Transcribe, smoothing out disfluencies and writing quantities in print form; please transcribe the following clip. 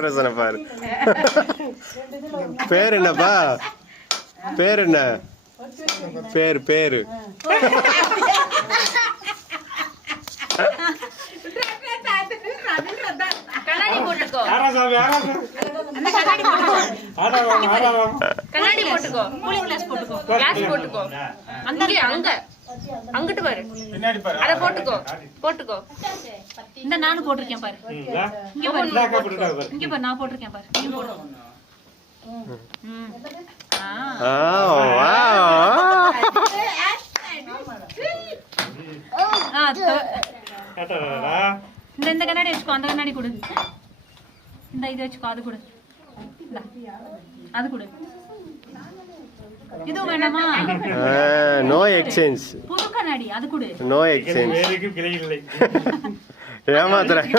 பிரச்சனை பாரு. பேர் என்னப்பா? பேர் என்ன? பேரு பேரு கண்ணாடி போட்டுக்கோ. கூலிங் கிளாஸ் போட்டுக்கோ. கிளாஸ் போட்டுக்கோ. அங்க அங்கிட்டு பாரு. அத போட்டுக்கோ. போட்டுக்கோ. இந்த நானும் போட்டிருக்கேன் பாரு. இங்க பாரு நான் போட்டிருக்கேன் பாரு. நீ போடு. இந்த கண்ணாடி வச்சுக்கோ. அந்த கண்ணாடி கொடு. இந்த இது வச்சுக்கோ. அது கொடு. அது கொடு. இது வேணாமா? No exchange. புது கண்ணாடி அது கொடு. No exchange. ஏமாத்துறேன்.